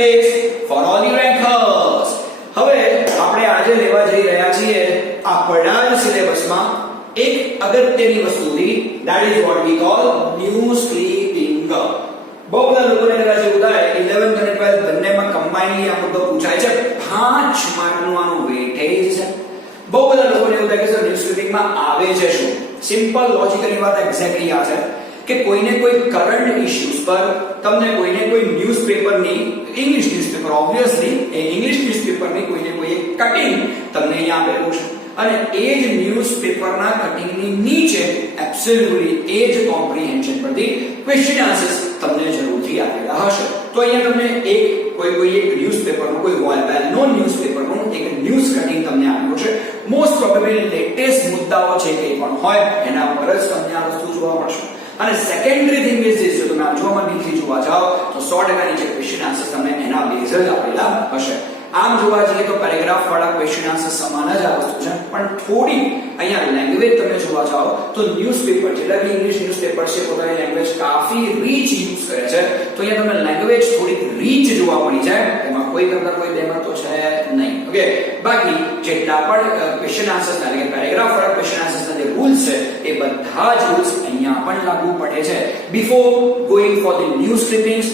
place for all the rankers. હવે આપણે આજે લેવા જઈ રહ્યા છીએ આપણા સિલેબસમાં એક અગત્યની વસ્તુથી, that is what we call news clipping. બહુ બધા લોકોને કદાચ એવું થાય 11th અને 12th બંનેમાં કમ્બાઇનલી આ મુદ્દો પૂછાય છે, 5 માર્કનું આનું વેટેજ છે. બહુ બધા લોકોને એવું થાય કે સર ન્યૂઝ ક્લિપિંગમાં આવે છે શું? સિમ્પલ લોજિકલી વાત એક્ઝેક્ટલી આ છે કે કોઈને કોઈ કરંટ ઇશ્યુઝ પર તમને કોઈને કોઈ ન્યૂઝપેપરની, ઇંગ્લિશ ન્યૂઝપેપર ઓબ્વિયસલી એ ઇંગ્લિશ ન્યૂઝપેપરની કોઈને કોઈ એક કટિંગ તમને અહીંયા આપેલું છે અને એ જ ન્યૂઝપેપરના કટિંગની નીચે એબ્સોલ્યુટલી એ જ કોમ્પ્રિહેન્શન પરથી ક્વેશ્ચન આન્સર્સ તમને જરૂરથી આપેલા હશે. તો અહીંયા તમને કોઈ એક ન્યૂઝપેપરનું, કોઈ વેલ-નોન ન્યૂઝપેપરનું એક ન્યૂઝ કટિંગ તમને આપ્યું છે. મોસ્ટ પ્રોબેબલી લેટેસ્ટ મુદ્દાઓ છે કે પણ હોય એના પર જ તમને આ વસ્તુ જોવા મળશે. અને સેકન્ડરી થિંગ ઇઝ ધીસ, જો તમે આ જોવામાં ડીપલી જોવા જાઓ તો 100% જે ક્વેશ્ચન આન્સર્સ તમને એના બેઝ જ આપેલા હશે. આમ જોવા જઈએ તો પેરેગ્રાફ વાળા ક્વેશ્ચન આન્સર સમાન જ આ વસ્તુ છે, પણ થોડી અહીંયા લેંગ્વેજ તમે જોવા જાઓ તો ન્યૂઝપેપર, જેટલા બી ઇંગ્લિશ ન્યૂઝપેપર છે પોતાની લેંગ્વેજ કાફી રીચ યુઝ કરે છે, તો અહીંયા તમને લેંગ્વેજ થોડી રીચ જોવા મળી જાય, એમાં કોઈ કરતા કોઈ બેમાં તો છે નહીં. ઓકે, બાકી જેટલા પણ ક્વેશ્ચન આન્સર્સ એટલે કે પેરેગ્રાફ વાળા ક્વેશ્ચન આન્સર્સના જે રૂલ્સ છે એ બધા જ રૂલ્સ અહીંયા પણ લાગુ પડે છે. Before going for the news clippings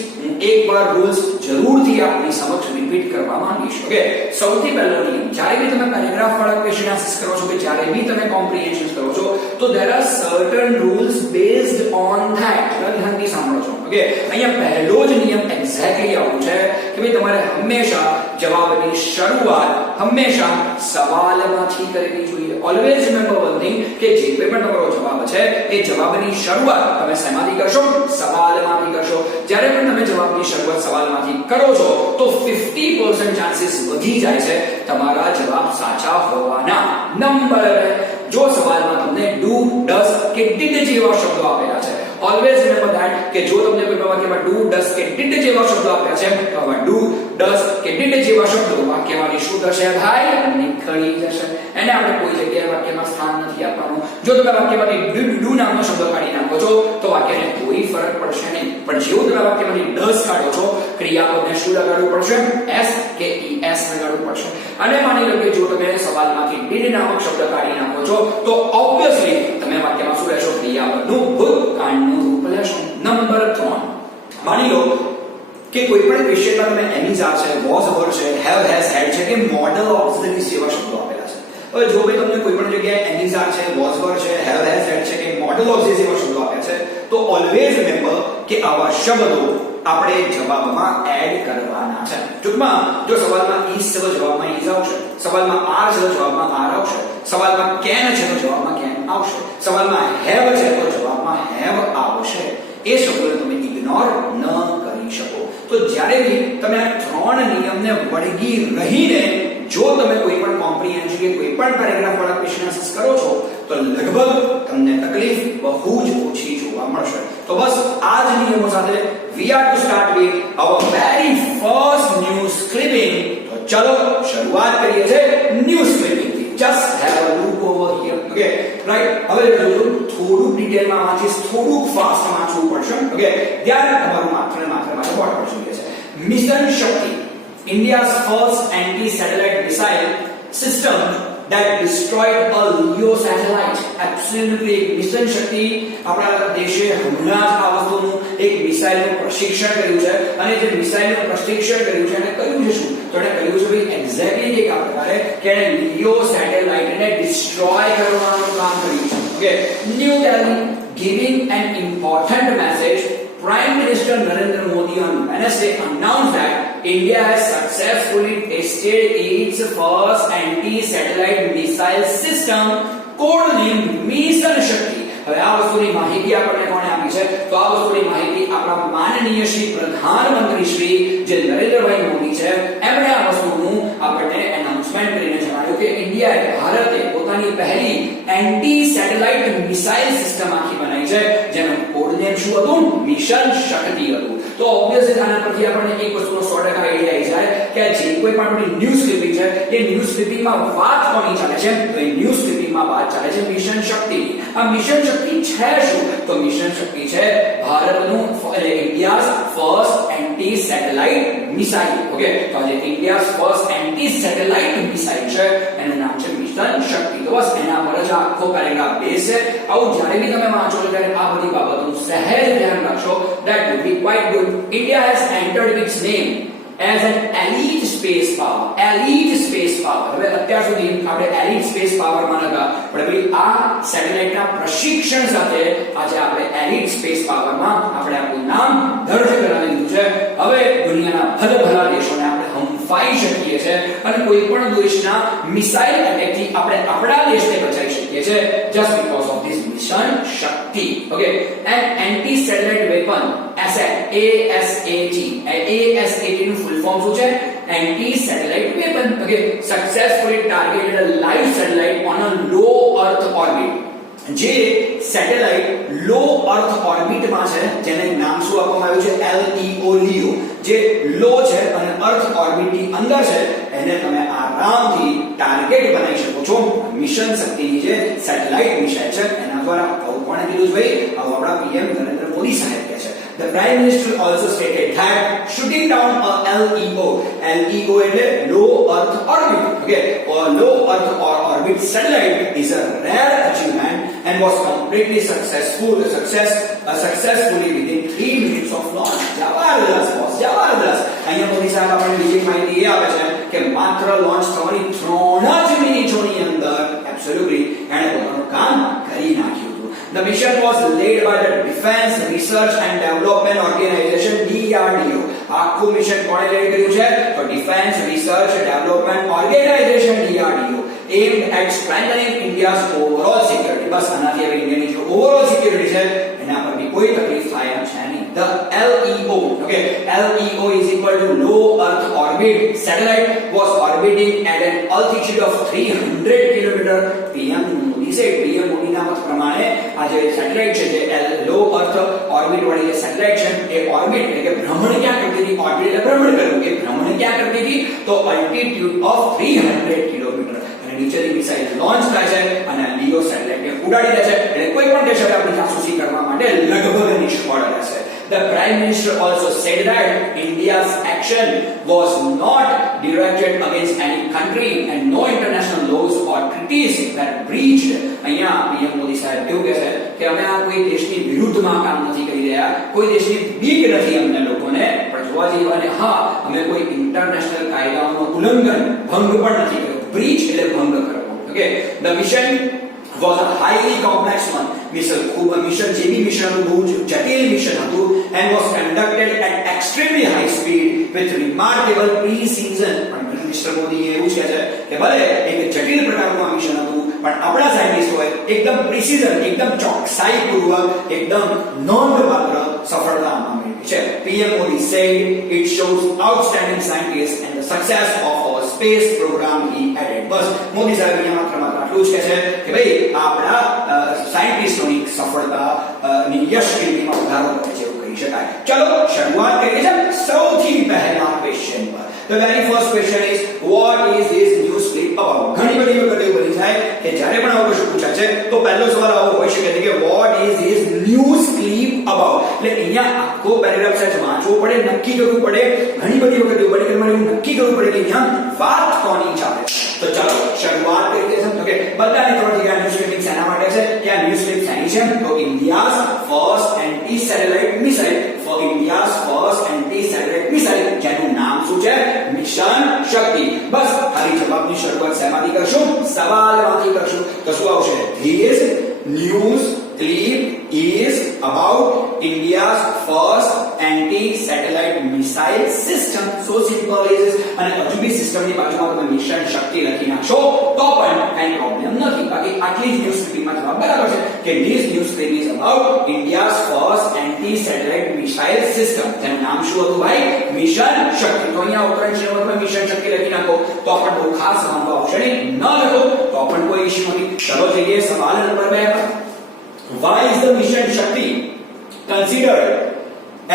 એકવાર રૂલ્સ જરૂરથી આપની સમક્ષ રિપીટ કરવા માંગીશ. ઓકે, સૌથી પહેલો નિયમ, જ્યારે બી તમે પેરેગ્રાફ વાળા ક્વેશ્ચન આન્સર્સ કરો છો કે જ્યારે બી તમે કોમ્પ્રિહેન્શન કરો છો તો there are certain rules based on that. ધ્યાનથી સાંભળો છો. ઓકે, અહીંયા પહેલો જ નિયમ એક્ઝેક્ટલી આવું છે કે ભાઈ તમારે હંમેશા જવાબની શરૂઆત હંમેશા સવાલમાંથી કરવી જોઈએ. ઓલવેઝ રિમેમ્બર વન થિંગ કે જે કોઈ પણ તમારો જવાબ છે એ જવાબની શરૂઆત તમે શેમાંથી કરશો? સવાલમાંથી કરશો. જ્યારે પણ તમે જવાબની શરૂઆત સવાલમાંથી કરો છો તો 50% ચાન્સીસ વધી જાય છે તમારા જવાબ સાચા હોવાના. નંબર 2, જો સવાલમાં તમને ડુ, ડસ કે ડીડ જેવા શબ્દો આપેલા છે, ઓલવેઝ રિમેમ્બર ધેટ કે જો તમને કોઈ વાક્યમાં ડુ, ડસ કે ડીડ જેવા શબ્દો આપ્યા છે તો આવા ડુ, ડસ કે ડીડ જેવા શબ્દો વાક્યમાંથી શું થશે ભાઈ? નીકળી જશે. એને આપણે કોઈ જગ્યાએ વાક્યમાં સ્થાન નથી આપવાનું. જો તમે વાક્યમાંથી ડીડ, ડુ નામનો શબ્દ કાઢી નાખો છો તો વાક્યને કોઈ ફરક પડશે નહીં, પણ જેવો તમે વાક્યમાંથી ડસ કાઢો છો ક્રિયાપદને શું લગાડવું પડશે? એસ કે ઈએસ લગાડવું પડશે. અને માની લો કે જો તમે સવાલમાંથી ડીડ નામક શબ્દ કાઢી નાખો છો તો ઓબ્વિયસલી તમે વાક્યમાં શું લેશો? ક્રિયાપદનું ભૂતકાળનું રૂપ લેશો. નંબર 3, માની લો કે કોઈ પણ ક્વેશ્ચનમાં તમે એમિઝ છે, વોઝ વર છે, હેવ હેઝ હેડ છે કે મોડલ ઓક્સિલરીઝ જેવા શબ્દો આપેલા છે. હવે જો ભાઈ તમને કોઈ પણ જગ્યાએ એમિઝ છે, વોઝ વર છે, હેવ હેઝ હેડ છે કે મોડલ ઓક્સિલરીઝ જેવા શબ્દો આપ્યા છે તો ઓલવેઝ રિમેમ્બર કે આવા શબ્દો આપણે જવાબમાં એડ કરવાના છે. ટૂંકમાં જો સવાલમાં ઈઝ છે તો જવાબમાં ઈઝ આવશે, સવાલમાં આર છે તો જવાબમાં આર આવશે, સવાલમાં કેન છે તો જવાબમાં કેન આવશે, સવાલમાં હેવ છે તો જવાબમાં હેવ આવશે. એ શબ્દોને તમે ઇગ્નોર ન કરી શકો. તો જ્યારે બી તમે આ 3 નિયમને વળગી રહીને જો તમે કોઈ પણ કોમ્પ્રિહેન્શન કે કોઈ પણ પેરેગ્રાફ વાળા ક્વેશ્ચન આન્સર્સ કરો છો તો લગભગ તમને તકલીફ બહુ જ ઓછી જોવા મળશે. તો બસ આ જ નિયમો સાથે we are to start with our very first news clipping. તો ચલો શરૂઆત કરીએ છે ન્યૂઝ ક્લિપિંગ થી. just have a look over here. okay, right, હવે જોજો થોડું ડિટેલમાં વાંચીશ, થોડું ફાસ્ટ વાંચવું પડશે. okay, ત્યારે તમારું માત્ર ને માત્ર વોટ પર જોઈએ છે. Mission Shakti, India's first anti-satellite missile system that destroyed a LEO satellite. Absolutely, mission Shakti આપણા દેશે હમણાં જ આ વસ્તુનું એક મિસાઇલનું પ્રશિક્ષણ કર્યું છે અને જે મિસાઇલનું પ્રશિક્ષણ કર્યું છે એને કહ્યું છે શું? તો એને કહ્યું છે ભાઈ એક્ઝેક્ટલી એક આ પ્રકારે કે LEO સેટેલાઇટને ડિસ્ટ્રોય કરવાનું કામ કર્યું છે. Okay, new Delhi giving an important message. Prime Minister Narendra Modi on Wednesday announced that India has successfully tested its first anti-satellite missile system, codenamed Mission Shakti. હવે આ વસ્તુની માહિતી આપણને કોણે આપી છે? તો આ વસ્તુની માહિતી આપણા માનનીય શ્રી પ્રધાનમંત્રી શ્રી જે નરેન્દ્રભાઈ મોદી છે એમણે આ વસ્તુનું આપણને એનાઉન્સમેન્ટ કરીને જણાવ્યું કે ઇન્ડિયાએ, ભારતે પોતાની પહેલી એન્ટી સેટેલાઇટ મિસાઇલ સિસ્ટમ આખી બનાવી છે જેનું કોડ નેમ શું હતું? મિશન શક્તિ હતું. તો ઓબ્વિયસલી આના પરથી આપણને એક વસ્તુનો 100% આઈડિયા આવી જાય કે જે કોઈ પણ આપણી ન્યૂઝ ક્લિપિંગ છે એ ન્યૂઝ ક્લિપિંગમાં વાત કોની ચાલે છે? તો એ ન્યૂઝ ક્લિપિંગમાં વાત ચાલે છે મિશન શક્તિ. આ મિશન શક્તિ છે શું? તો મિશન શક્તિ છે ભારતનું India's first anti satellite missile. Okay, તો આજે India's first anti satellite missile છે એનું નામ છે મિશન શક્તિ. તો બસ એના પર જ આખો પેરેગ્રાફ બેઝ છે. આવું જ્યારે બી તમે વાંચો છો ત્યારે આ બધી બાબતોનું સહેજ ધ્યાન રાખશો. That would be quite good. India has entered its name as an elite space power. Elite space power. હવે અત્યાર સુધી આપણે elite space power માં નતા, પણ ભાઈ આ સેટેલાઇટના પ્રશિક્ષણ સાથે આજે આપણે elite space power માં આપણે આપણું નામ દર્જ કરાવી દીધું છે. હવે દુનિયાના ભલા દેશોને આપણે હંફાઈ શકીએ છીએ અને કોઈ પણ દેશના મિસાઇલ એટેકથી આપણે આપણા દેશને બચાવી શકીએ છીએ just because of this mission Shakti. Okay, an anti satellite weapon ASAT નું ફૂલ ફોર્મ શું છે? Anti satellite weapon. Okay, successfully targeted a live satellite on a low earth orbit. જે સેટેલાઇટ લો અર્થ ઓર્બિટમાં છે જેને નામ શું આપવામાં આવ્યું છે? LEO, લિયો. જે લો છે અને અર્થ ઓર્બિટની અંદર છે એને તમે આરામથી ટાર્ગેટ બનાવી શકો છો. મિશન શક્તિની જે સેટેલાઇટ મિસાઇલ છે એના દ્વારા. આવું કોણે કીધું છે ભાઈ? આવું આપણા પીએમ નરેન્દ્ર મોદી સાહેબ કહે છે. The Prime Minister also stated that shooting down a LEO એટલે low earth orbit, okay, or low earth orbit satellite is a rare achievement and was completely successfully within 3 minutes of launch. જબરદસ્ત boss, જબરદસ્ત. અહીંયા મોદી સાહેબ આપણને બીજી માહિતી એ આપે છે કે માત્ર લોન્ચ થવાની 3 જ મિનિટોની અંદર એબ્સોલ્યુટલી એણે પોતાનું કામ કરી નાખ્યું. The mission was led by the Defense Research and Development Organization DRDO. આખું મિશન કોણે લીડ કર્યું છે? તો Defense Research and Development Organization DRDO aimed at strengthening India's overall security. બસ આનાથી હવે ઇન્ડિયાની જે ઓવરઓલ સિક્યુરિટી છે એના પર બી કોઈ તકલીફ થાય એમ છે નહીં. The LEO, okay, LEO is equal to low earth orbit satellite was orbiting at an altitude of 300 km. PM મોદીના મત પ્રમાણે આ જે સેટેલાઇટ છે જે લો અર્થ ઓર્બિટ વાળી જે સેટેલાઇટ છે એ ઓર્બિટ એટલે કે ભ્રમણ ક્યાં કરતી હતી? ઓર્બિટ એટલે ભ્રમણ કરવું. એ ભ્રમણ ક્યાં કરતી હતી? તો altitude of 300 km. અને નીચેથી મિસાઇલ લોન્ચ થાય છે અને લિયો સેટેલાઇટને ઉડાડી દે છે. એટલે કોઈ પણ દેશ આપણી જાસૂસી કરવા માટે લગભગ નિષ્ફળ રહેશે. The Prime Minister also said that India's action was not directed against any country and no international laws or treaties were breached. અહીંયા પીએમ મોદી સાહેબ એવું કહે છે કે અમે આ કોઈ દેશની વિરુદ્ધમાં કામ નથી કરી રહ્યા, કોઈ દેશની બીક નથી અમને લોકોને, પણ જોવા જઈએ અને હા અમે કોઈ ઇન્ટરનેશનલ કાયદાઓનું ઉલ્લંઘન ભંગ પણ નથી કર્યો. બ્રીચ એટલે ભંગ કરવો. Okay, the mission was a highly complex one. Mission જે બી મિશન બહુ જટિલ મિશન હતું and was conducted at extremely high speed with remarkable precision. પણ મિસ્ટર મોદી એવું છે કે ભલે એક જટિલ પ્રકારનું આ મિશન હતું પણ આપણા સાયન્ટિસ્ટોએ એકદમ પ્રિસિઝન, એકદમ ચોકસાઈપૂર્વક, એકદમ નોંધપાત્ર સફળતા મેળવી છે. PM Modi said it shows outstanding scientists and the success of our space program, he added. બસ મોદી સાહેબ અહીંયા માત્ર આટલું જ કહે છે કે ભાઈ આપણા સાયન્ટિસ્ટોની સફળતા ની યશકીર્તિમાં વધારો કરે છે એવું કહી શકાય. ચલો શરૂઆત કરીએ છીએ સૌથી પહેલા ક્વેશ્ચન પર. The very first question is what is this news clip about? ઘણી બધી વખત એવું બની થાય કે જ્યારે પણ આવો પ્રશ્ન પૂછાય છે તો પહેલો સવાલ આવો હોઈ શકે છે કે what is this news clip about? એટલે અહીંયા આખો પેરેગ્રાફ છે વાંચવો પડે, નક્કી કરવું પડે. ઘણી બધી વખત એવું બને કે મને એવું નક્કી કરવું પડે કે અહીંયા વાત કોની ચાલે. તો ચાલો શરૂઆત કરીએ છીએ. ઓકે, બધાને ખબર છે કે આ ન્યૂઝ ક્લિપિંગ શેના માટે છે? કે આ ન્યૂઝ ક્લિપ શેની છે? તો India's first anti satellite missile, for India's first anti satellite missile, જેનું નામ શું છે? મિશન શક્તિ. બસ ખાલી જવાબની શરૂઆત શેમાંથી કરશું? સવાલમાંથી કરશું. તો શું આવશે? This news clip is about India's first anti-satellite missile system. So simple is it. અને હજુ બી સિસ્ટમની બાજુમાં તમે મિશન શક્તિ લખી નાખશો તો પણ કઈ પ્રોબ્લેમ નથી. બાકી આટલી જ ન્યૂઝ ક્લિપિંગમાં જવાબ બરાબર છે કે this news clip is about India's first anti-satellite missile system. તેનું નામ શું હતું ભાઈ? મિશન શક્તિ. તો અહીંયા ઉત્તરાયણ ચિહ્નમાં મિશન શક્તિ લખી નાખો તો પણ બહુ ખાસ વાંધો આવશે નહીં. ન લખો તો પણ કોઈ ઇશ્યુ નથી. ચલો જઈએ સવાલ નંબર 2 પર. Why is the mission Shakti considered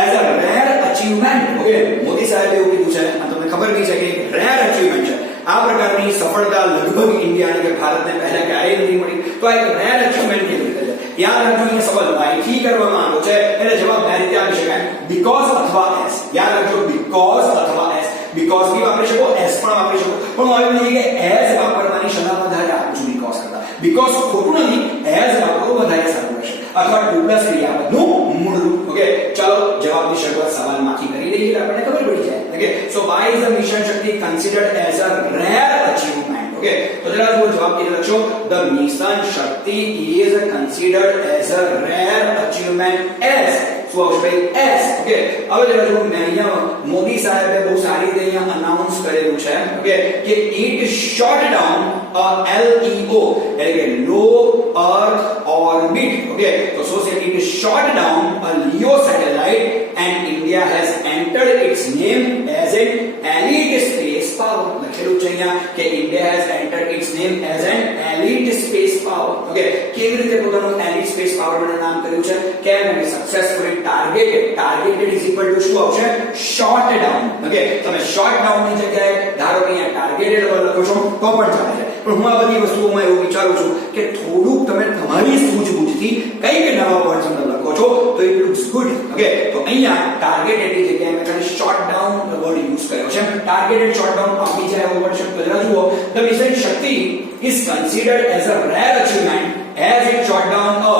as a rare achievement. Okay, Modi સાહેબે એવું કીધું છે અને તમને ખબર બી છે કે રેર અચીવમેન્ટ છે. આ પ્રકારની સફળતા લગભગ ઇન્ડિયાને કે ભારતને પહેલા ક્યારેય નથી મળી. તો આ એક રેર અચીવમેન્ટ કેવી રીતે છે? યાદ રાખજો, અહીંયા સવાલ વાયથી કરવામાં આવ્યો છે એટલે જવાબ આ રીતે આપી શકાય બીકોઝ અથવા એસ. યાદ રાખજો, બીકોઝ અથવા એસ. બીકોઝ બી વાપરી શકો, એસ પણ વાપરી શકો, પણ હું એવું નથી કે એસ વાપરવાની સલાહ વધારે આપું છું બીકોઝ કરતા. બીકોઝ ખોટું નથી, એસ વાપરવું વધારે સારું રહેશે, અથવા ટુ પ્લસ ક્રિયાપદનું મૂળ રૂપ. ઓકે, ચાલો જવાબની શરૂઆત સવાલમાંથી કરી દઈએ એટલે આપણને ખબર પડી જાય. Okay, so why is the mission Shakti considered as a rare achievement? Okay, તો જરા જવાબ કે લખશો, the mission Shakti is considered as a rare achievement as. શું આવશે ભાઈ? એસ. ઓકે, હવે જરા જો મેં અહીંયા મોદી સાહેબે બહુ સારી રીતે અહીંયા અનાઉન્સ કરેલું છે. ઓકે, કે it shot down a LEO એટલે કે લો અર્થ ઓર્બિટ. ઓકે, તો શું છે? it shot down a LEO satellite and India has entered its name as an elite space power. લખેલું છે અહીંયા કે India has entered its name as an elite space power. Okay, કેવી રીતે પોતાનું elite space power નું નામ કર્યું છે? કેમ કે successfully targeted is equal to શું આવશે? shot down. ઓકે, તમે shot down ની જગ્યાએ ધારો કે અહીંયા targeted લખો છો તો પણ ચાલે છે, પણ હું આ બધી વસ્તુઓમાં એવું વિચારું છું કે થોડુંક તમે તમારી સૂઝબૂઝથી કંઈક નવા વર્ડ તમે લખો છો તો it looks good. ઓકે, તો અહીંયા targeted ની જગ્યાએ મેં ખાલી shot down વર્ડ યુઝ કર્યો છે. targeted shot down આપી જાય એવો વર્ડ છે. તો જરા જુઓ, the mission Shakti is considered as a rare achievement as it shot down a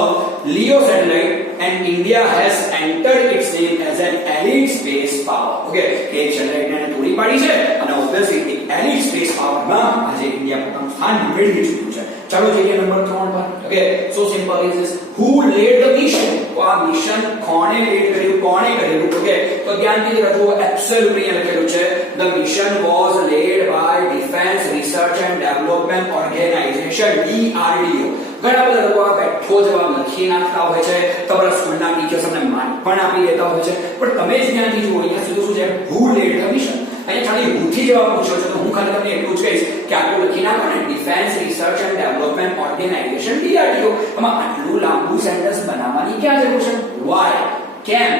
LEO satellite and India has entered its name as an elite space power. Okay, એક satellite ને તોડી પાડી છે અને ઓબ્વિયસલી એક elite space power માં આજે India પોતાનું સ્થાન મેળવી ચૂક્યું છે. ચાલો જોઈએ નંબર 3 પર. Okay, so simple is this, who led the mission? તો આ મિશન કોણે લીડ કર્યું, કોણે કરેલું? ઓકે, તો ધ્યાનથી જુઓ, એબ્સોલ્યુટલી અહીંયા લખેલું છે, the mission was led by Defense Research and Development Organization DRDO. ઘણા બધા લોકો આ બેઠો જવાબ લખી નાખતા હોય છે, તમારા સ્કૂલના ટીચર્સ તમને માર્ક પણ આપી દેતા હોય છે, પણ તમે જ ધ્યાનથી જુઓ, અહીંયા સીધું શું છે? who led the mission. અહીંયા ખાલી who થી જવાબ પૂછ્યો છે, તો હું ખાલી તમને એટલું જ કહીશ કે આટલું લખી નાખો ને, defence research and development organisation DRDO. આમાં આટલું લાંબુ સેન્ટેન્સ બનાવવાની ક્યાં જરૂર છે? વાય, કેમ,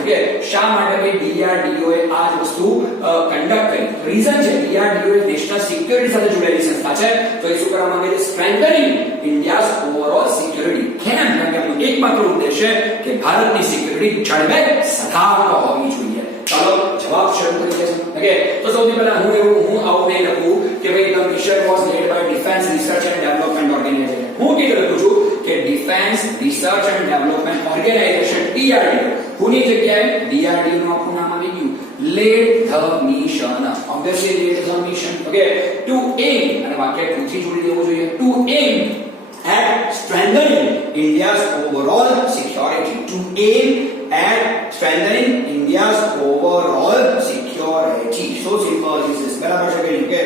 ઓકે, શા માટે કે DRDO એ આ જ વસ્તુ કન્ડક્ટ કરી? રીઝન છે, DRDO એ નેશનલ સિક્યુરિટી સાથે જોડાયેલી સંસ્થા છે, તો એ શું કરવા માંગે છે? Strengthening India's overall security. કેમ? કારણ કે એમનો એકમાત્ર ઉદ્દેશ છે કે ભારતની સિક્યુરિટી જળવે સખાવત હોવી જોઈએ. ચાલો જવાબ શરૂ કરીએ છીએ. ઓકે, તો સૌથી પહેલા હું આવું નહીં લખું કે ભાઈ the mission was led by Defense Research and Development Organization. હું કીધું લખું છું કે Defense Research and Development Organization DRDO. કોની જગ્યાએ DRDO નું આખું નામ આવી ગયું? led the mission. obviously led the mission. Okay, to aim, અને વાક્ય to થી જોડી દેવું જોઈએ, to aim at strengthening India's overall security. To aim at strengthening India's overall security. So simple is this. બરાબર છે કે નહીં? કે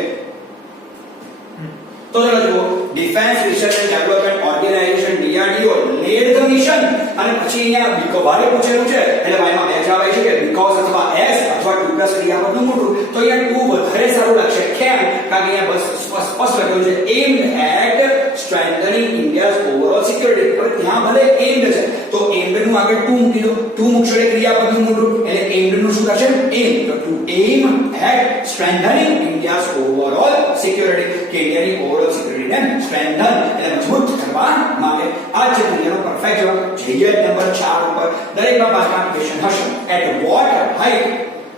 તો ચાલો જુઓ, defence research and development organisation DRDO led the mission, અને પછી અહીંયા બીકોઝ પૂછેલું છે એટલે વાયમાં બે જવાબ આવી છે કે બીકોઝ અથવા એસ અથવા ટુ પ્લસ ક્રિયાપદનું મોટું, તો અહીંયા ટુ વધારે સારું લાગશે. કેમ? કારણ કે અહીંયા બસ સ્પષ્ટ લખ્યું છે aimed at strengthening India's overall security. હવે ત્યાં ભલે aimed છે તો aimed નું આગળ ટુ મૂકી દો, ટુ મૂકશો એટલે ક્રિયાપદનું મોટું, એટલે aimed નું શું થશે? aim. તો to aim at strengthening India's overall security, કે ઇન્ડિયાની ઓવરઓલ સિક્યુરિટી ને સ્ટ્રેન્થન એટલે મજબૂત કરવા માટે. આ છે દુનિયાનો પરફેક્ટ જવાબ. જઈએ નંબર 4 ઉપર. દરેકમાં પાછળ ક્વેશ્ચન હશે. at what height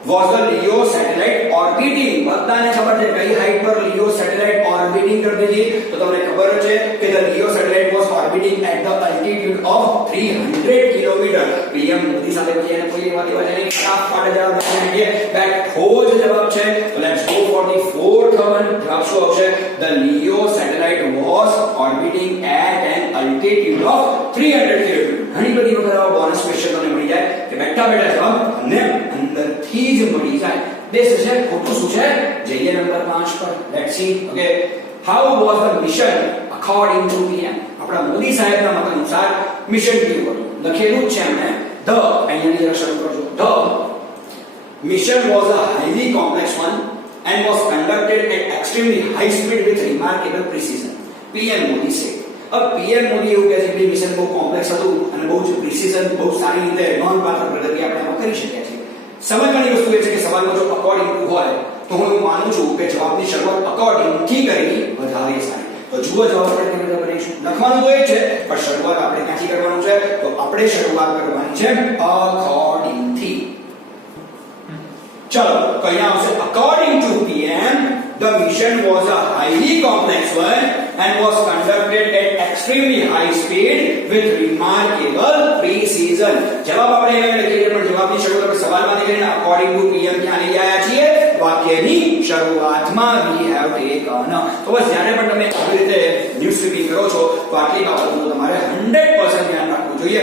was the LEO satellite orbiting? બધાને ખબર છે કઈ હાઈટ પર LEO satellite orbiting કરતી હતી? તો તમને ખબર છે કે the LEO satellite was orbiting at the altitude of 300 km. PM Modi સાથે પછી એને કોઈ એવા નહીં, ફટાફટ જવાબ આપીએ. બેઠો જ જવાબ છે. તો let's go for the fourth one. જવાબ શું આવશે? the LEO satellite was orbiting at an altitude of 300 km. ઘણી બધી વખત આવા બોનસ ક્વેશ્ચન તમને મળી જાય કે બેઠા જવાબ તમને અંદરથી જ મળી જાય. બેસ્ટ છે, ખોટું શું છે? જઈએ નંબર 5 પર. Let's see. Okay, how was the mission according to PM? આપણા મોદી સાહેબના મત અનુસાર મિશન કેવું હતું? લખેલું છે એમણે the, અહીંયાની જરા શરૂ કરજો. the mission was a highly complex one and was conducted at extremely high speed with remarkable precision. PM Modi said. अब PM મોદી એવું કહે છે કે મિશન બહુ કોમ્પ્લેક્સ હતું અને બહુ જ પ્રિસિઝન, બહુ સારી રીતે નોંધપાત્ર પ્રગતિ આપણે કરી શક્યા છીએ. સમજવાની વસ્તુ એ છે કે સવાલમાં જો અકોર્ડિંગ ટુ હોય તો હું એવું માનું છું કે જવાબની શરૂઆત અકોર્ડિંગ થી કરવી વધારે સારી. તો જુઓ જવાબ આપણે કેવી રીતે બનાવીશું. લખવાનું તો એ જ છે પણ શરૂઆત આપણે ક્યાંથી કરવાનું છે? તો આપણે શરૂઆત કરવાની છે અકોર્ડિંગ થી. ચલો તો અહીંયા આવશે according to PM the mission was a highly complex one and was conducted at extremely high speed with remarkable precision. જવાબ આપણે એને લખીએ પણ જવાબની શરૂઆત આપણે સવાલમાંથી કરીને according to PM ક્યાં લઈ આવ્યા છીએ? વાક્યની શરૂઆતમાં we have taken. તો બસ જ્યારે પણ તમે આવી રીતે ન્યૂઝ સ્પીકિંગ કરો છો તો આટલી બાબતોનું તમારે 100% ધ્યાન રાખવું જોઈએ.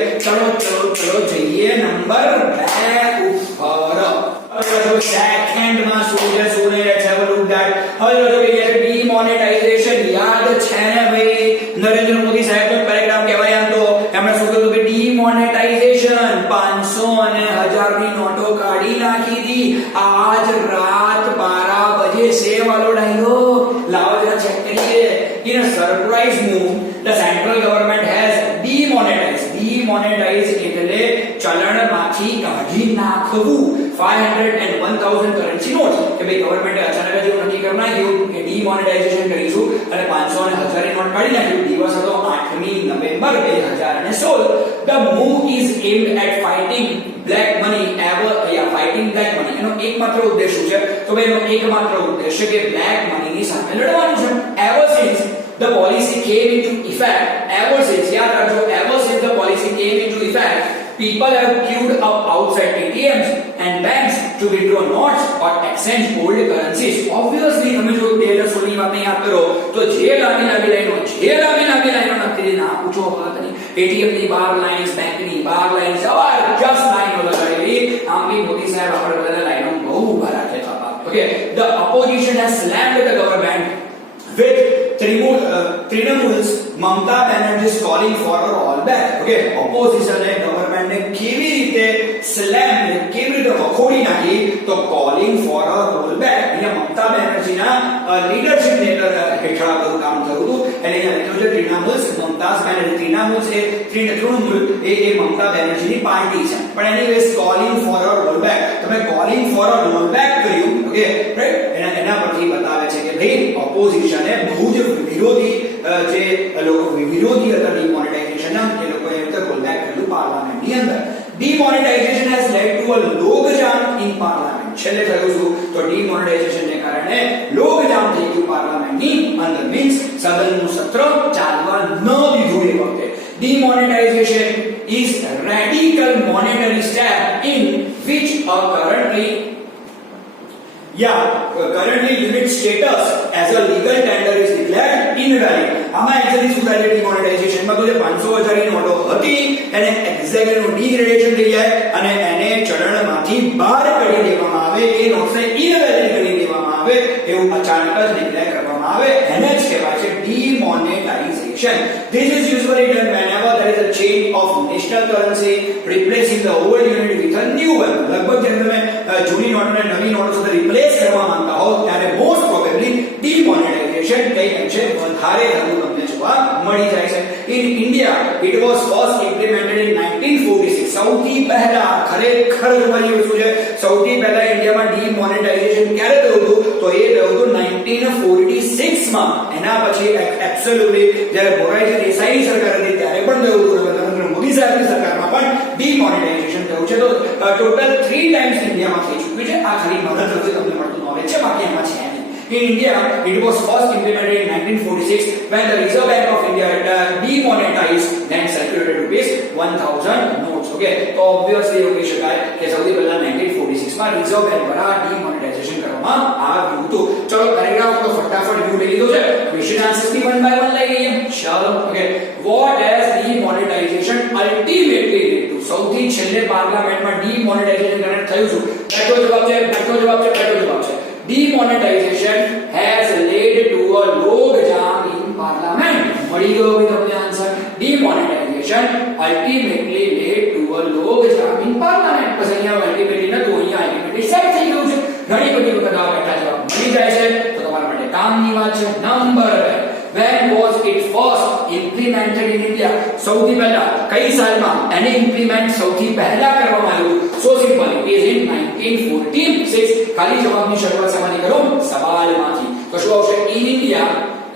ચલો જઈએ નંબર 2 ઉપર. સેકન્ડ માં શું છે શું નહીં? Let's have a look that. હવે જો કે છે ડિમોનેટાઇઝેશન યાદ છે ને ભાઈ? નરેન્દ્ર મોદી સાહેબ નો પેરેગ્રાફ કહેવાય. આમ તો એમણે શું કીધું કે ડિમોનેટાઇઝેશન 500 અને 1000 ની નોટો કાઢી નાખી હતી આજ રાત 12 બજે સે વાળો ડાયલોગ લાવો જરા ચેક કરીએ. In a surprise move the central government has demonetized એટલે ચલણમાંથી કાઢી નાખવું 500 and 1000 currency notes. કે ભાઈ ગવર્નમેન્ટે અચાનક જ એવું નક્કી કરી નાખ્યું કે ડિમોનેટાઇઝેશન કરીશું અને 500 અને 1000 ની નોટ કાઢી નાખ્યું. દિવસ હતો 8મી November 2016. The move is aimed at fighting black money fighting black money. એનો એકમાત્ર ઉદ્દેશ શું છે? તો ભાઈ એનો એકમાત્ર ઉદ્દેશ છે કે બ્લેક મની ની સામે લડવાનું છે. Ever since the policy came into effect, યાદ રાખજો, ever since the policy came into effect, people have queued up outside ATMs and banks to withdraw notes or exchange old currencies. Obviously તમે જો 2016 ની વાત યાદ કરો તો જે લાંબી લાઈનો નક્કી ના પૂછો નહીં. ATM ની 12 લાઈન્સ, બેંક ની 12 લાઈન્સ, જબરજસ્ત લાઈનો લગાડેલી. આમની મોદી સાહેબ આપણે બધા લાઈનો બહુ ઉભા રાખેલા હતા. Okay, the opposition has slammed the government with Trinamool's Mamata Banerjee's calling for a rollback. Okay, opposition ને ગવર્નમેન્ટ ને કેવી રીતે સ્લેમ કેવી રીતે વખોડી નાખી? તો calling for a rollback. અહીંયા મમતા બેનર્જીના લીડરશિપ હેઠળ બધું કામ થયું હતું. એટલે અહીંયા લખ્યું છે Trinamool's Mamata Banerjee. Trinamool એ મમતા બેનર્જીની પાર્ટી છે. પણ anyways calling for a rollback. તમે calling for a rollback કર્યું. Okay right. એના પરથી બતાવે છે કે ભાઈ ઓપોઝિશન એ બહુ જ વિરોધી જે લોકો વિરોધી હતા ડિમોનેટાઇઝેશન ના, એ લોકોએ રોલબેક કર્યું પાર્લામેન્ટની અંદર. Demonetization has led to a logjam in parliament. છેલ્લે થયું શું? તો ડિમોનેટાઇઝેશન ને કારણે લોગજામ થઈ ગયું પાર્લામેન્ટની અંદર. મીન્સ સદનનું સત્ર ચાલવા ન દીધું એ વખતે. Demonetization is radical monetary step in which a currently unit status as a legal tender is declared invalid. આમાં એક્ઝેક્ટલી શું થાય? ડિમોનેટાઇઝેશન માં તો જે 500,000 ની નોટો હતી એને એક્ઝેક્ટલી નું ડિગ્રેડેશન થઈ જાય અને એને ચલણમાંથી બહાર કાઢી દેવામાં આવે. એ નોટ્સને ઇનવેલિડ કરી દેવામાં આવે એવું અચાનક જ ડિક્લેર કરવામાં આવે. એને જ કહેવાય છે demonetization. This is usually done whenever there is a change of national currency replacing the old unit with a new one. લગભગ જ્યારે તમે જૂની નોટને નવી નોટ સાથે રિપ્લેસ કરવા માંગતા હો ત્યારે મોસ્ટ પ્રોબેબલી ડિમોનેટાઇઝેશન કઈ છે વધારે થતું તમને જોવા મળી જાય છે. In India it was first implemented in 1946. સૌથી પહેલા ખરેખર જોવાની વસ્તુ છે સૌથી પહેલા ઇન્ડિયામાં ડિમોનેટાઇઝેશન ક્યારે થયું હતું? તો એ થયું હતું 1946 માં. એના પછી એબ્સોલ્યુટલી જ્યારે મોરારજી દેસાઈની સરકાર હતી ત્યારે પણ થયું હતું. નરેન્દ્ર મોદી સાહેબની સરકારમાં પણ ડિમોનેટાઇઝેશન થયું છે. તો ટોટલ 3 ટાઈમ્સ ઇન્ડિયામાં થઈ ચૂક્યું છે. આ ખાલી મદદ તરફથી તમને મળતું નોલેજ છે, બાકી એમાં છે નહીં. In India, it was first implemented in 1946 when the Reserve Bank of India demonetized then circulated ₹1,000 notes. Okay, તો obviously એવું કહી શકાય કે સૌથી પહેલા 1946 માં રિઝર્વ બેંક દ્વારા ડિમોનેટાઇઝેશન કરવામાં આવ્યું હતું. ચલો પેરેગ્રાફ તો ફટાફટ વ્યૂ લઈ લીધો છે. ક્વેશ્ચન આન્સર્સ ની 1 by 1 લઈ લઈએ. ચાલો okay, what has demonetization ultimately led to? સૌથી છેલ્લે પાર્લામેન્ટમાં ડિમોનેટાઇઝેશન કારણ થયું શું? પહેલો જવાબ છે. Demonetization has led to a logjam in parliament. મળી ગયો ભાઈ તમને answer. Demonetization ultimately led to a logjam in parliament. બસ અહીંયા ultimately નતું, અહીંયા ultimately સેટ થઈ ગયું છે. ઘણી બધી વખત આ બેઠા જવાબ મળી જાય છે તો તમારા માટે કામની વાત છે. Number 2, when was it first implemented in India? સૌથી પહેલા કઈ સાલમાં એને ઇમ્પ્લિમેન્ટ સૌથી પહેલા કરવામાં આવ્યું? સો સિમ્પલ, it is in 1946. ખાલી જવાબની શરૂઆત શેમાંથી કરો? સવાલમાંથી. તો શું આવશે? In India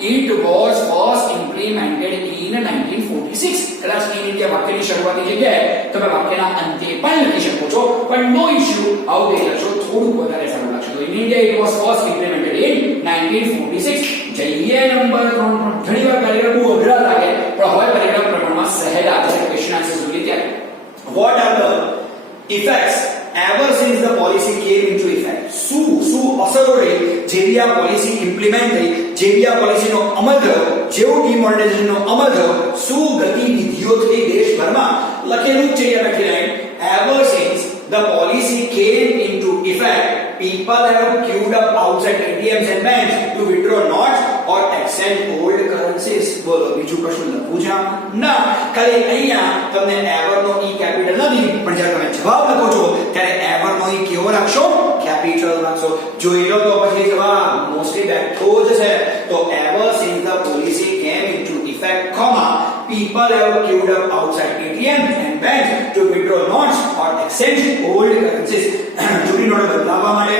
it was first implemented in 1946. કદાચ in India વાક્યની શરૂઆતની જગ્યાએ તમે વાક્યના અંતે પણ લખી શકો છો, પણ નો ઇશ્યુ. આવું દઈ લખશો થોડું વધારે સારું લાગશે. તો in India it was first implemented in 1946. જઈએ નંબર 3 પર. ઘણીવાર પેરેગ્રાફ બહુ અઘરા લાગે, પણ હવે પેરેગ્રાફ પ્રમાણમાં સહેલા છે. ક્વેશ્ચન આન્સર જોઈએ ત્યારે. What are the effects ever since the policy came into effect? શું અસરો રહી જેવી આ પોલિસી ઇમ્પ્લિમેન્ટ થઈ, જેવી આ પોલિસીનો અમલ થયો, જેવું ડિમોનેટાઇઝેશનનો અમલ થયો, શું ગતિવિધિઓ થઈ દેશભરમાં? લખેલું જ છે અહીંયા લખી line. Ever since the policy came into effect, people have queued up outside ATMs and banks to withdraw notes or exchange old currencies. બોલો બીજું કશું લખવું છે ના? ખાલી અહીંયા તમને એવર નો ઈ કેપિટલ નથી, પણ જ્યારે તમે જવાબ લખો છો ત્યારે એવર નો ઈ કેવો રાખશો? કેપિટલ રાખશો. જોઈ લો તો પછી જવાબ મોસ્ટલી બેઠો જ છે. તો ever since the policy came into effect, people have queued up outside ATMs and banks to withdraw notes or exchange old currencies. જૂની નોટો બદલાવવા માટે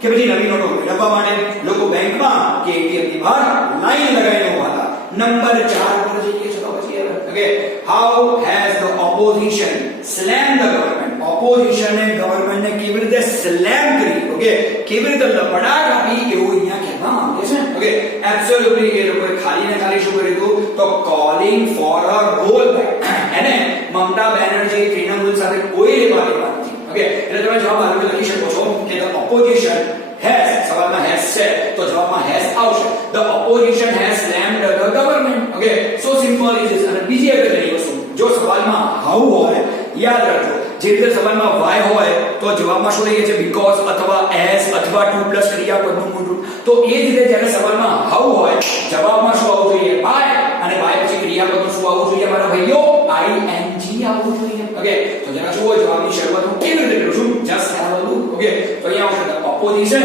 કે પછી નવી નોટો મેળવવા માટે લોકો બેંકમાં કે એટીએમ ની બહાર લાઈન લગાવીને ઉભા હતા. નંબર 4 પર જઈએ ચલો પછી હવે. Okay, how has the opposition slammed the government? Opposition A government ને કેવી રીતે સ્લેમ કરી, ઓકે, કેવી રીતે લપડાટ આપી એવું અહીંયા કહેવા માંગે છે. ઓકે, એબ્સોલ્યુટલી એ લોકોએ ખાલી ને ખાલી શું કર્યું હતું? તો calling for a roll back. એને મમતા બેનર્જી તૃણમૂલ સાથે કોઈ લેવા દેવા નથી. ઓકે, એટલે તમે જવાબ આને લખી શકો છો કે the opposition has, સવાલમાં has છે તો જવાબમાં has આવશે. The opposition has slammed the government. Okay, so simple is this. અને બીજી અગત્યની વસ્તુ, જો સવાલમાં how હોય યાદ રાખજો, જે રીતે સવાલમાં why હોય તો જવાબમાં શું લઈએ છે? because અથવા as અથવા to પ્લસ ક્રિયાપદનું મૂળ રૂપ. તો એ જ રીતે જ્યારે સવાલમાં how હોય જવાબમાં શું આવવું જોઈએ? by, અને by પછી ક્રિયાપદનું શું આવવું જોઈએ મારા ભાઈઓ? ing આવવું જોઈએ. ઓકે, તો જરા જુઓ જવાબની શરૂઆત હું કેવી રીતે કરું છું? just have a look. Okay, તો અહીંયા આવશે the opposition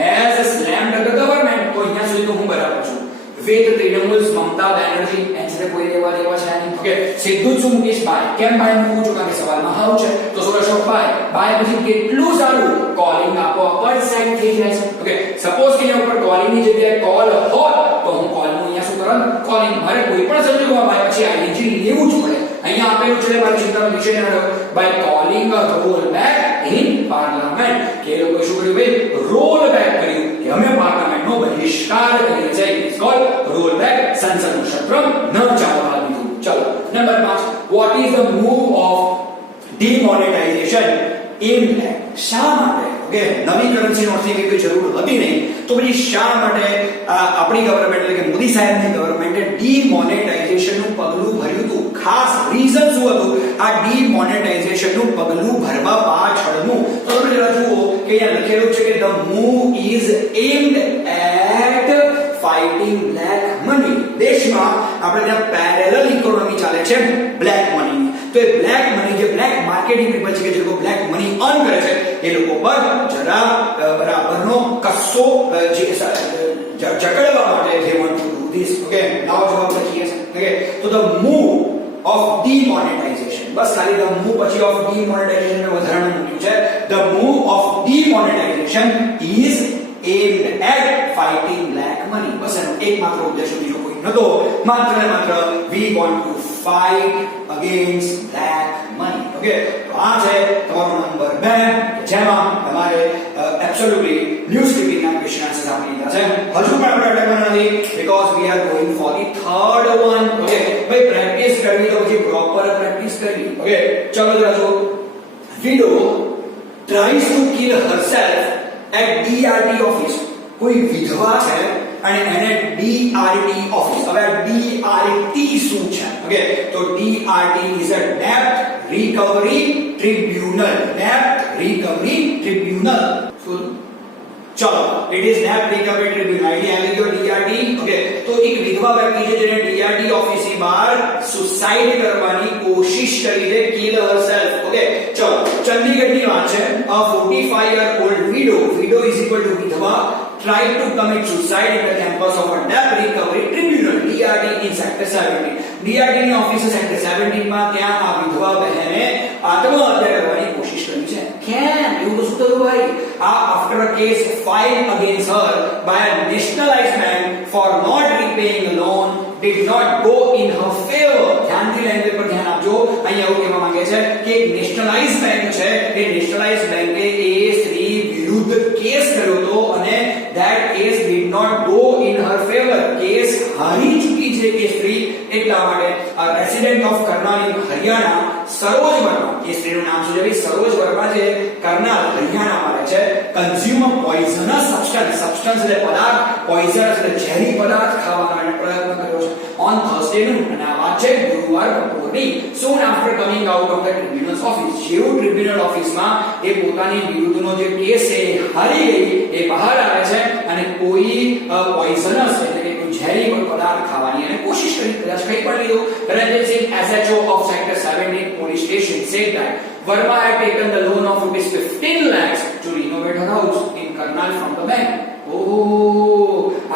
has slammed the government. તો અહીંયા સુધી તો હું બરાબર છું. with તૃણમૂલ મમતા બેનર્જી એની સાથે કોઈ લેવા દેવા છે નહીં. ઓકે, સીધું જ શું મૂકીશ? by. કેમ by મૂકું છું? કારણ કે સવાલમાં how છે તો સોલ્યુશન ઓફ by પછી કેટલું સારું કોલિંગ આપોઆપ જ સેટ થઈ જાય છે. ઓકે, સપોઝ કે અહીંયા ઉપર કોલિંગ ની જગ્યાએ કોલ હોત તો હું કોલ નું અહીંયા શું કરું? કોલિંગ. મારે કોઈ પણ સંજોગોમાં by પછી ing લેવું જ પડે. અહીંયા આપેલું છે મારી ચિંતાનો વિષય ન રહ્યો. by calling a roll back in parliament. કે લોકો શું કર્યું ભાઈ? રોલ બેક કર્યું કે અમે પાર્લામેન્ટનો બહિષ્કાર કરીએ છીએ. It's called roll back. સંસદનું સત્ર ન ચાલવા દીધું. ચલો number 5, what is the move of demonetization in act? શા માટે? ઓકે, નવી કરન્સી નોટની કોઈ જરૂર હતી નહીં, તો પછી શા માટે આપણી ગવર્નમેન્ટ એટલે કે મોદી સાહેબની ગવર્નમેન્ટે ડિમોનેટાઇઝેશનનું પગલું ભર્યું હતું? ખાસ રીઝન શું હતું આ ડિમોનેટાઇઝેશનનું પગલું ભરવા પાછળનું? તો તમે જરા જુઓ કે અહીંયા લખેલું છે કે the move is aimed at fighting black money. દેશમાં આપણે ત્યાં પેરેલલ ઇકોનોમી ચાલે છે બ્લેક મની. તો એ બ્લેક મની, જે બ્લેક માર્કેટિંગ પીપલ છે કે જે લોકો બ્લેક મની અર્ન કરે છે એ લોકો પર જરા બરાબરનો કસો જકડવા માટે જે વોન્ટ ટુ ધીસ. ઓકે, નાવ જવાબ લખીએ છે. ઓકે, તો ધ મૂવ ઓફ ડિમોનેટાઇઝેશન, બસ ખાલી ધ મૂવ પછી ઓફ ડિમોનેટાઇઝેશન ને વધારાનું મૂક્યું છે. The move of demonetisation is aimed at fighting black money. બસ એનો એકમાત્ર ઉદ્દેશ બીજો કોઈ નતો, માત્ર ને માત્ર we want to fight against black money. Okay, તો આ છે તમારો નંબર 2 જેમાં તમારે એબ્સોલ્યુટલી ન્યૂઝ ક્લિપિંગ ના ક્વેશ્ચન આન્સર્સ આપી દીધા છે. હજુ પણ આપણે અટકવાના નથી because we are going for the third one. Okay, ભાઈ પ્રેક્ટિસ કરવી તો પછી પ્રોપર પ્રેક્ટિસ કરવી. ઓકે, ચલો જરા જો. Widow tries to kill herself at DRT office. કોઈ વિધવા છે અને એને DRT ઓફિસ. હવે DRT શું છે? ઓકે, તો DRT is a debt recovery tribunal. debt recovery tribunal. ચલો, it is debt recovery tribunal. Idea આવી ગયો DRT. ઓકે, તો એક વિધવા વ્યક્તિ છે જેને DRT ઓફિસ ની બહાર સુસાઇડ કરવાની કોશિશ કરી છે, kill herself. ઓકે, ચલો ચંદીગઢની વાત છે. a 45-year-old widow is equal to વિધવા tried to commit suicide in the campus of a debt recovery tribunal. DRT DRT in sector 17. DRT ની ઓફિસ સેક્ટર 17 માં ત્યાં આ વિધવા બહેને આત્મહત્યા કરવાની કોશિશ કરી છે. કેમ? એવું તો શું થયું ભાઈ? After a case filed against her by a nationalized bank for not repaying a loan did not go in her favor. ધ્યાનથી લેંગ્વેજ પર ધ્યાન આપજો. અહીંયા એવું કહેવા માંગે છે કે નેશનલાઇઝ બેંક છે, એ નેશનલાઇઝ બેંકે એ સ્ત્રી વિરુદ્ધ કેસ કર્યો હતો અને that case did not go in her favor. Case હારી ચૂકી છે કે સ્ત્રી, એટલા માટે રેસિડેન્ટ ઓફ કર્નાલ હરિયાણા સરોજ વર્મા, એ સ્ત્રીનું નામ શું છે ભાઈ? સરોજ વર્મા છે, કર્નાલ હરિયાણામાં રહે છે. કન્ઝ્યુમ પોઈઝનસ સબસ્ટન્સ એટલે પદાર્થ, પોઈઝનસ એટલે ઝેરી પદાર્થ ખાવાનો એને પ્રયત્ન કર્યો છે ઓન થર્સડે નૂન, અને આ વાત છે ગુરુવાર બપોરની. soon after coming out of the tribunal's office. જેવું ટ્રિબ્યુનલ ઓફિસમાં એ પોતાની વિરુદ્ધનો જે કેસ છે એ હારી ગઈ, એ બહાર આવે છે અને કોઈ પોઈઝનસ એટલે કે કોઈ ઝેરી પદાર્થ ખાવાની એને કોશિશ કરી, કદાચ કંઈ પણ લીધું. Ranjit SHO of sector 17 police station said that Verma had taken the loan of rupees 15 lakhs to renovate her house in Karnal from the bank.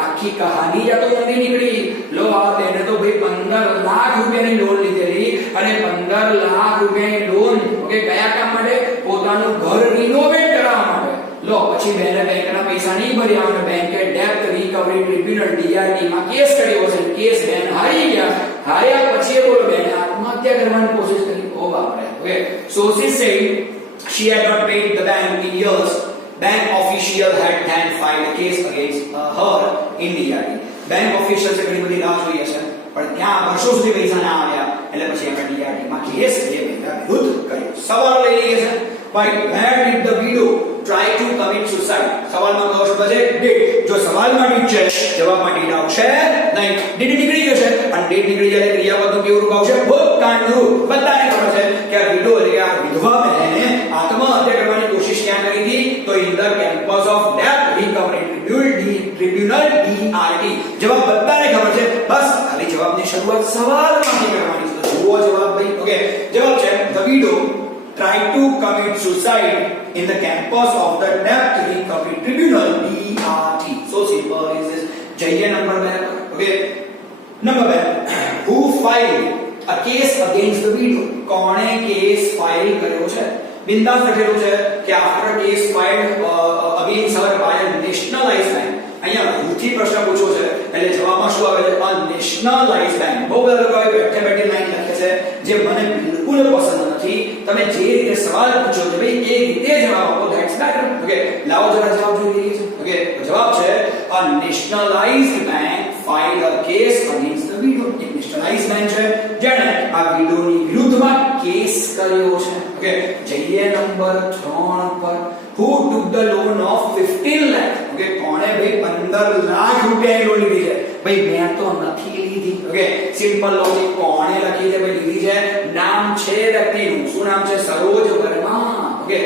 આખી કહાની યા તો લંબી નીકળી. લો આ તેને તો ભાઈ 15 લાખ રૂપિયાની લોન લીધેલી અને 15 લાખ રૂપિયાની લોન ઓકે કયા કામ માટે? પોતાનું ઘર રિનોવેટ કરવા માટે. લો પછી બેને બેંકના પૈસા નહીં ભર્યા અને બેંકે ડેપ્ટ રિકવરી ટ્રિબ્યુનલ DRT માં કેસ કર્યો છે. કેસ બેન હારી ગયા. હાર્યા પછી બોલો બેને આત્મહત્યા કરવાની કોશિશ કરી. ઓ બાપરે. Okay so she said she had not paid the bank in years. Bank official had then filed a case against her in DRT. Bank official से ઘણી બધી રાહ જોઈ હશે પણ ત્યાં વર્ષો સુધી પૈસા ના આવ્યા એટલે પછી આપણે DRT માં કેસ એ બેના વિરુદ્ધ કર્યો. સવાલ લઈ લઈએ છે ભાઈ, where did the widow try to commit suicide? સવાલમાં કયો શબ્દ છે? did. જો સવાલમાં did છે, જવાબમાં did આવશે નહીં. did નીકળી ગયો છે અને did નીકળી જાય ક્રિયાપદનું કેવું રૂપ આવશે? ભૂતકાળનું રૂપ. બધાને ખબર છે કે આ વિડો એટલે આ વિધવા બહેને આત્મહત્યા કરવાની કોશિશ ક્યાં કરી હતી? તો ઇન ધ કેમ્પસ ઓફ ડેપ્ટ રિકવરી ટ્રિબ્યુનલ DRT. જવાબ બધાને ખબર છે, બસ ખાલી જવાબની શરૂઆત સવાલમાંથી કરવાની છે. તો જુઓ જવાબ ભાઈ. ઓકે જવાબ છે the widow tried to commit suicide in the campus of the Debt Recovery Tribunal DRT. So simple is this. જઈએ number 2. Okay number 2, who filed a case against the widow? કોણે કેસ ફાઇલ કર્યો છે? બિંદાસ લખેલું છે કે after a case filed against her by a nationalized bank. અહીંયા ભૂલથી પ્રશ્ન પૂછ્યો છે એટલે જવાબમાં શું આવે છે? Nationalise bank. બહુ બધા લોકોએ બેઠે લાઈન લખે છે જે મને બિલકુલ પસંદ નથી. તમે જે રીતે સવાલ પૂછો છો ભાઈ એ રીતે જવાબ આપો, ધેટ્સ બેટર. ઓકે લાવો જરા જવાબ જોઈ લઈએ છે. ઓકે જવાબ છે a nationalized bank filed a case against the widow. એક નેશનલાઇઝ બેંક છે જેણે આ વિડોની વિરુદ્ધમાં કેસ કર્યો છે. ઓકે જઈએ નંબર 3 પર. who took the loan of 15 lakh? Okay કોણે ભાઈ 15 લાખ રૂપિયાની લોન લીધી છે? ભાઈ મેં તો નથી લીધી. Okay simple logic. કોણે લખી છે ભાઈ? લીધી છે. નામ છે વ્યક્તિનું. શું નામ છે? સરોજ વર્મા. ઓકે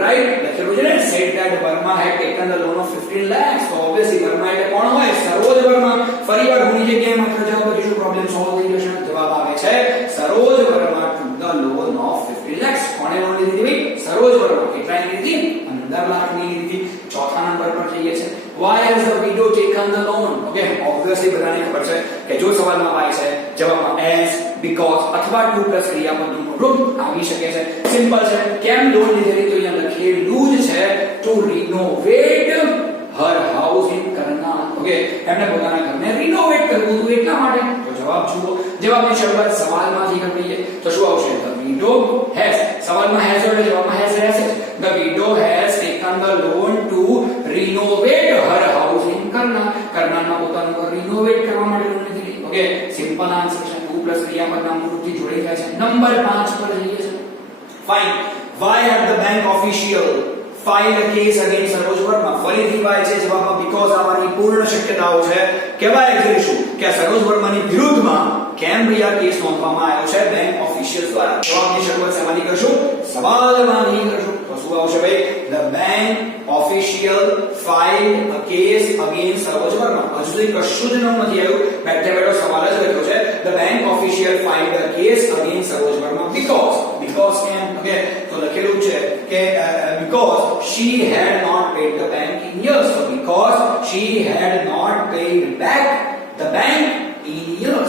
રાઈટ લખેલું છે ને said that Verma had taken the loan of 15 lakhs. તો obviously વર્મા એટલે કોણ હોય? સરોજ વર્મા. ફરીવાર ઘણી જગ્યાએ માત્ર જવાબ કરીશું, પ્રોબ્લેમ સોલ્વ થઈ જશે. જવાબ આવે છે Saroj Verma took the loan of 15 lakhs. કોણે લોન લીધી ભાઈ? સરોજ વર્મા. કેટલાની લીધી? 15 લાખની લીધી. ચોથા નંબર પર જઈએ છે. why has the widow taken the loan? Okay obviously બધાને ખબર છે કે જો સવાલમાં why છે, જવાબમાં as, because અથવા to પ્લસ ક્રિયાપદનું રૂપ આવી શકે છે. સિમ્પલ છે. કેમ લોન લીધેલી? તો અહીંયા લખેલું જ છે to renovate her house in Karnal. Okay એમને પોતાના ઘરને રિનોવેટ કરવું હતું એટલા માટે. તો જવાબ જુઓ. જવાબની શરૂઆત સવાલમાંથી કરીએ તો શું આવશે? the widow has. સવાલમાં has એટલે જવાબમાં has રહેશે. the widow has taken the loan to renovate her house in Karnal. કર્નાલમાં પોતાનું ઘર રિનોવેટ કરવા માટે લોન લીધી. ઓકે સિમ્પલ આન્સર છે. to પ્લસ ક્રિયાપદના રૂપથી જોડાઈ જાય છે. નંબર 5 પર જઈએ છે. Fine. why had the bank official filed a case against Saroj Verma? ફરીથી why છે જવાબમાં because આવવાની પૂર્ણ શક્યતાઓ છે. કહેવાય કરીશું કે સરોજ વર્માની વિરુદ્ધમાં કેમ ભાઈ આ કેસ નોંધવામાં આવ્યો છે? બેંક ઓફિશિયલ્સ દ્વારા. જવાબની શરૂઆત શેમાંથી કરશું? સવાલમાંથી કરશું. તો શું આવશે ભાઈ? the bank official filed a case against Saroj Verma. હજુ સુધી કશું જ નામ નથી આવ્યું, બેઠે બેઠો સવાલ જ લખ્યો છે. the bank official filed a case against Saroj Verma because કેમ? ઓકે તો લખેલું છે કે because she had not paid the bank in years. So because she had not paid back the bank in years.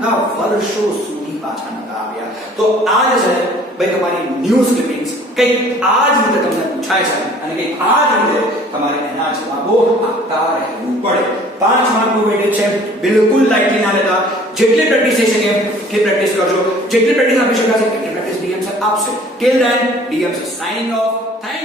ઘણા વર્ષો સુધી પાછા નતા આવ્યા. તો આ જે છે ભાઈ તમારી ન્યૂઝ ક્લિપિંગ્સ કંઈક આ જ રીતે તમને પૂછાય છે અને કંઈક આ જ રીતે તમારે એના જવાબો આપતા રહેવું પડે. 5 માર્કનું વેટેજ છે, બિલકુલ લાઇટલી ના લેતા. જેટલી પ્રેક્ટિસ થઈ શકે એટલી પ્રેક્ટિસ કરજો. જેટલી પ્રેક્ટિસ આપી શકાશે એટલી પ્રેક્ટિસ ડીએમ સર આપશે. Till then DM sir signing of. Thank